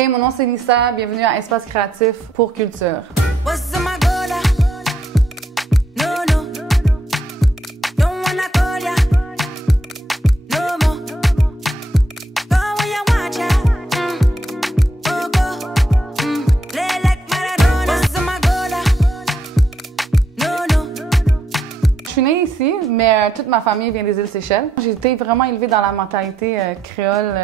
Hey, mon nom c'est Lisa, bienvenue à Espace Créatif pour Culture. Je suis née ici, mais toute ma famille vient des îles Seychelles. J'ai été vraiment élevée dans la mentalité créole,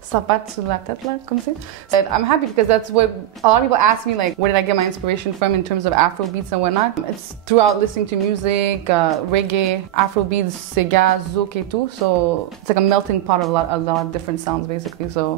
sapate sur la tête, là, comme ça. I'm happy because that's what a lot of people ask me, like, where did I get my inspiration from in terms of Afro beats and whatnot. It's throughout listening to music, reggae, Afro beats, sega, zouk et tout. So it's like a melting pot of a lot of different sounds, basically. So.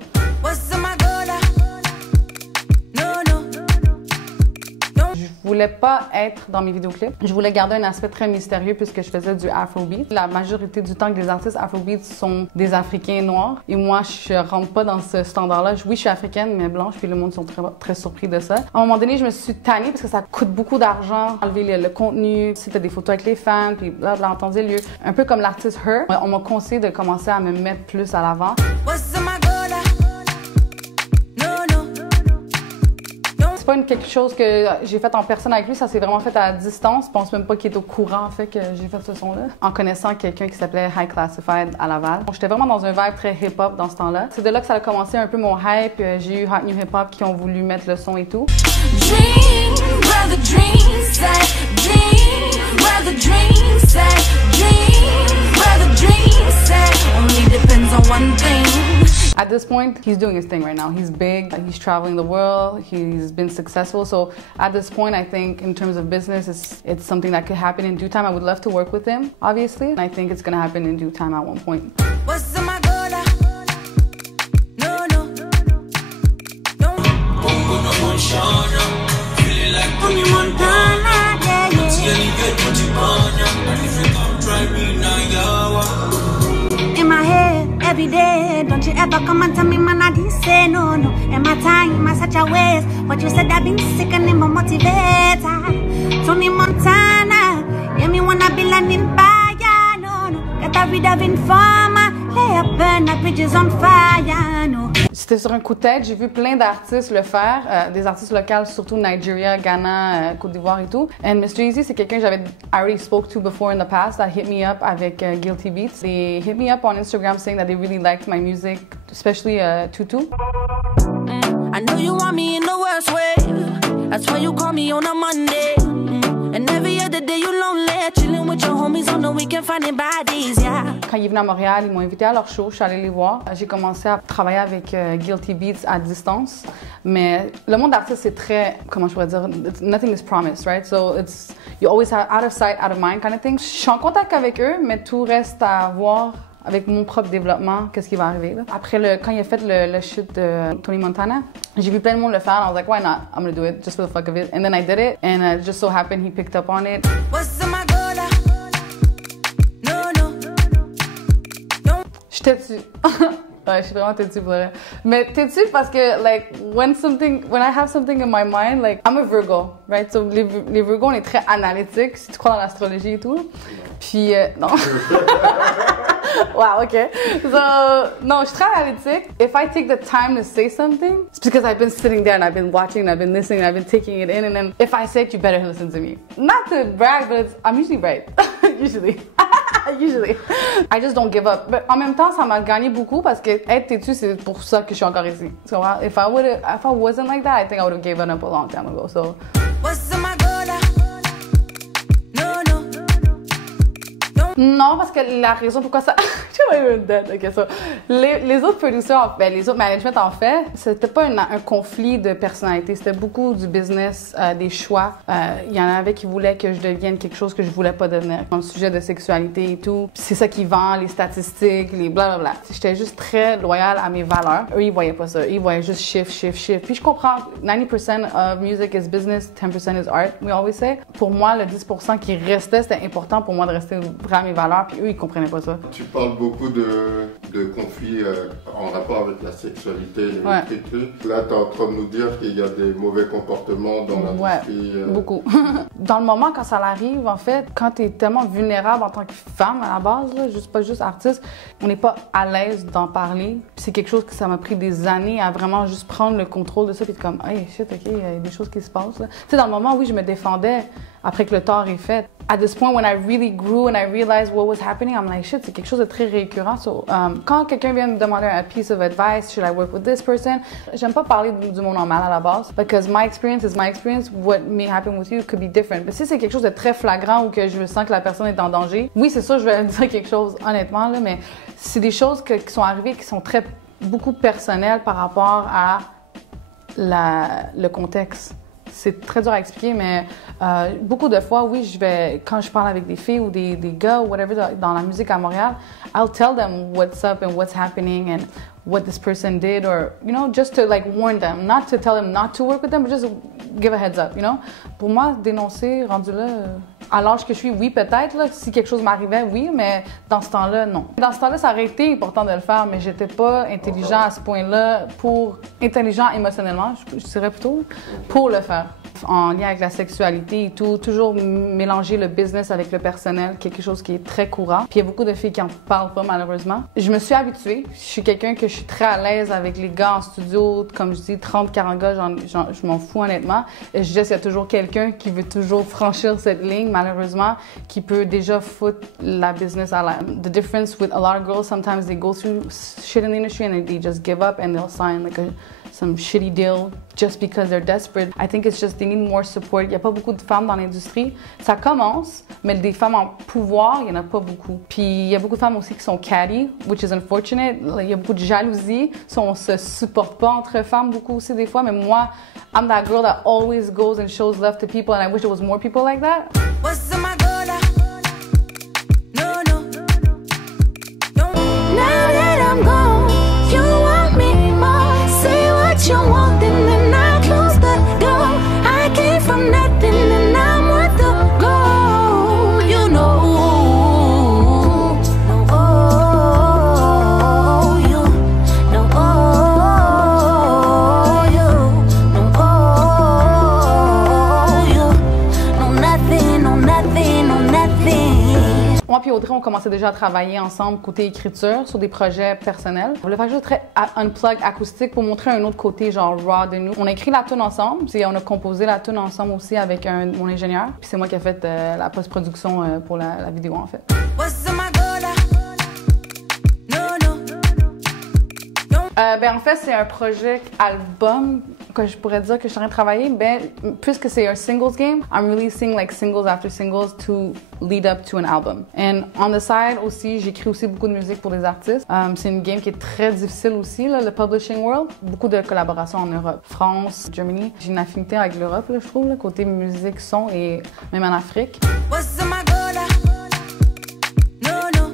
Je voulais pas être dans mes vidéoclips. Je voulais garder un aspect très mystérieux puisque je faisais du Afrobeat. La majorité du temps que les artistes Afrobeat sont des Africains noirs. Et moi, je rentre pas dans ce standard-là. Oui, je suis africaine, mais blanche, puis le monde sont très surpris de ça. À un moment donné, je me suis tannée parce que ça coûte beaucoup d'argent. Enlever le contenu, si t'as des photos avec les fans, puis blablabla, en temps et lieu. Un peu comme l'artiste Her, on m'a conseillé de commencer à me mettre plus à l'avant. C'est pas quelque chose que j'ai fait en personne avec lui, ça s'est vraiment fait à distance. Je pense même pas qu'il est au courant en fait que j'ai fait ce son-là. En connaissant quelqu'un qui s'appelait High Classified à Laval. J'étais vraiment dans un vibe très hip-hop dans ce temps-là. C'est de là que ça a commencé un peu mon hype. J'ai eu Hot New Hip Hop qui ont voulu mettre le son et tout. At this point, he's doing his thing right now. He's big, he's traveling the world, he's been successful. So at this point, I think in terms of business, it's something that could happen in due time. I would love to work with him, obviously. And I think it's gonna happen in due time at one point. In my head, every day, don't you ever come and tell me, man, I didn't say no. And my time, my such a waste. What you said, I've been sick and my motivator. Tony Montana, yeah, me wanna be landing fire, no. Get rid of informer, lay up, burn the bridges on fire, no. C'était sur un coup de tête, j'ai vu plein d'artistes le faire, des artistes locaux, surtout Nigeria, Ghana, Côte d'Ivoire et tout. And Mr. Easy, c'est quelqu'un que j'avais already spoke to before in the past that hit me up avec Guilty Beats. They hit me up on Instagram saying that they really liked my music, especially Tutu. I know you want me in the worst way. That's why you call me on a Monday. And every other day you lonely, chilling with your homies on the weekend, finding bodies, yeah. Quand ils venaient à Montréal, ils m'ont invité à leur show, je suis allée les voir. J'ai commencé à travailler avec Guilty Beats à distance. Mais le monde d'artiste, c'est très, comment je pourrais dire, nothing is promised, right? So it's, you always have out of sight, out of mind kind of thing. Je suis en contact avec eux, mais tout reste à voir avec mon propre développement, qu'est-ce qui va arriver. Là. Après, quand il a fait le shoot de Tony Montana, j'ai vu plein de monde le faire. I was like, why not? I'm gonna do it just for the fuck of it. And then I did it, and it just so happened he picked up on it. J'étais dessus. Ouais, je suis vraiment têtue pour vrai. Mais têtue parce que, like, when I have something in my mind, like, I'm a Virgo, right? So, les Virgos, on est très analytiques, si tu crois dans l'astrologie et tout. Puis, non. Wow, okay. So, non, je suis très analytique. If I take the time to say something, it's because I've been sitting there and I've been watching and I've been listening and I've been taking it in. And then if I say it, you better listen to me. Not to brag, but I'm usually right. Usually. Usually. I just don't give up. Mais en même temps, ça m'a gagné beaucoup parce que être têtu, c'est pour ça que je suis encore ici. So, if I wasn't like that, I think I would have given up a long time ago. So. Non, parce que la raison pourquoi ça... Okay, so, les autres producteurs, les autres management en fait, c'était pas un conflit de personnalité, c'était beaucoup du business, des choix. Il y en avait qui voulaient que je devienne quelque chose que je voulais pas devenir. Dans le sujet de sexualité et tout, c'est ça qui vend, les statistiques, les blablabla. J'étais juste très loyale à mes valeurs. Eux, ils voyaient pas ça. Ils voyaient juste shift. Puis je comprends, 90% of music is business, 10% is art, we always say. Pour moi, le 10% qui restait, c'était important pour moi de rester vraiment à mes valeurs, puis eux, ils comprenaient pas ça. Tu parles beaucoup beaucoup de conflits en rapport avec la sexualité et Ouais. l'écriture. Là, tu es en train de nous dire qu'il y a des mauvais comportements dans l'industrie. Ouais, beaucoup. Dans le moment, quand ça arrive, en fait, quand tu es tellement vulnérable en tant que femme à la base, là, pas juste artiste, on n'est pas à l'aise d'en parler. Puis c'est quelque chose que ça m'a pris des années à vraiment juste prendre le contrôle de ça puis être comme « Hey, shit, OK, il y a des choses qui se passent. » Tu sais, dans le moment, oui, je me défendais après que le tort est fait. At this point, when I really grew and I realized what was happening, I'm like, shit, c'est quelque chose de très récurrent. So, quand quelqu'un vient me demander un piece of advice, should I work with this person? J'aime pas parler du monde en mal à la base, because my experience is my experience. What may happen with you could be different. Mais si c'est quelque chose de très flagrant ou que je sens que la personne est en danger, oui, c'est sûr, je vais dire quelque chose, honnêtement, là, mais c'est des choses qui sont arrivées qui sont beaucoup personnelles par rapport à le contexte. C'est très dur à expliquer, mais beaucoup de fois, oui, quand je parle avec des filles ou des gars ou whatever dans la musique à Montréal, I'll tell them what's up and what's happening and what this person did, or, you know, just to like warn them, not to tell them not to work with them, but just give a heads up, you know. Pour moi, dénoncer, rendu là, à l'âge que je suis, oui, peut-être, là, si quelque chose m'arrivait, oui, mais dans ce temps-là, non. Dans ce temps-là, ça aurait été important de le faire, mais j'étais pas intelligent à ce point-là intelligent émotionnellement, je dirais plutôt, pour le faire. En lien avec la sexualité et tout, toujours mélanger le business avec le personnel, quelque chose qui est très courant. Puis il y a beaucoup de filles qui en parlent pas, malheureusement. Je me suis habituée. Je suis quelqu'un que je suis très à l'aise avec les gars en studio. Comme je dis, 30-40 gars, je m'en fous honnêtement. Et je dis, il y a toujours quelqu'un qui veut toujours franchir cette ligne, malheureusement, qui peut déjà foutre la business à l'air. The difference with a lot of girls, sometimes they go through shit in the industry and they just give up and they'll sign like some shitty deal just because they're desperate. I think it's just they need more support. Il n'y a pas beaucoup de femmes dans l'industrie. Ça commence, mais des femmes en pouvoir, il n'y en a pas beaucoup. Puis il y a beaucoup de femmes aussi qui sont catty, which is unfortunate. Il y a beaucoup de jalousie. On se supporte pas entre femmes beaucoup aussi des fois. Mais moi, I'm that girl that always goes and shows love to people, and I wish there was more people like that. What's in my dollar? No, no. Now that I'm gone, you want me more. Say what you want and then I close the door. I came from nothing and I'm worth the gold. You know, no, oh, you, no, oh, you, no, oh, you, no, nothing, no, nothing, no, nothing. Moi puis Audrey, on commençait déjà à travailler ensemble côté écriture sur des projets personnels. On voulait faire quelque chose de très unplug, acoustique pour montrer un autre côté genre raw de nous. On a écrit la tune ensemble, puis on a composé la tune ensemble aussi avec mon ingénieur. Puis c'est moi qui ai fait la post-production pour la vidéo en fait. What's in my dollar? No, no. En fait, c'est un projet album que je pourrais dire que je suis en train de travailler. Puisque c'est un singles game, I'm releasing like singles after singles to lead up to an album. And on the side aussi, j'écris aussi beaucoup de musique pour des artistes. C'est une game qui est très difficile aussi, là, le publishing world. Beaucoup de collaborations en Europe, France, Germany. J'ai une affinité avec l'Europe, là, je trouve, là, côté musique, son et même en Afrique. What's in my dollar? No, no.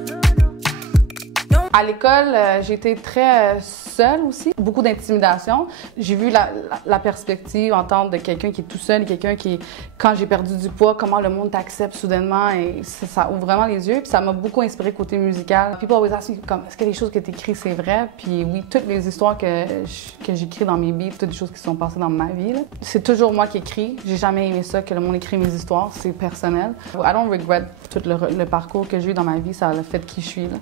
À l'école, j'ai été très seule aussi, beaucoup d'intimidation. J'ai vu la perspective, entendre de quelqu'un qui est tout seul, quelqu'un qui, quand j'ai perdu du poids, comment le monde t'accepte soudainement et ça ouvre vraiment les yeux. Puis ça m'a beaucoup inspiré côté musical. People always ask me, est-ce que les choses que tu écris, c'est vrai? Puis oui, toutes les histoires que j'écris dans mes beats, toutes les choses qui se sont passées dans ma vie, là, c'est toujours moi qui écris. J'ai jamais aimé ça, que le monde écrit mes histoires, c'est personnel. I don't regret tout le parcours que j'ai eu dans ma vie, ça a fait qui je suis, là.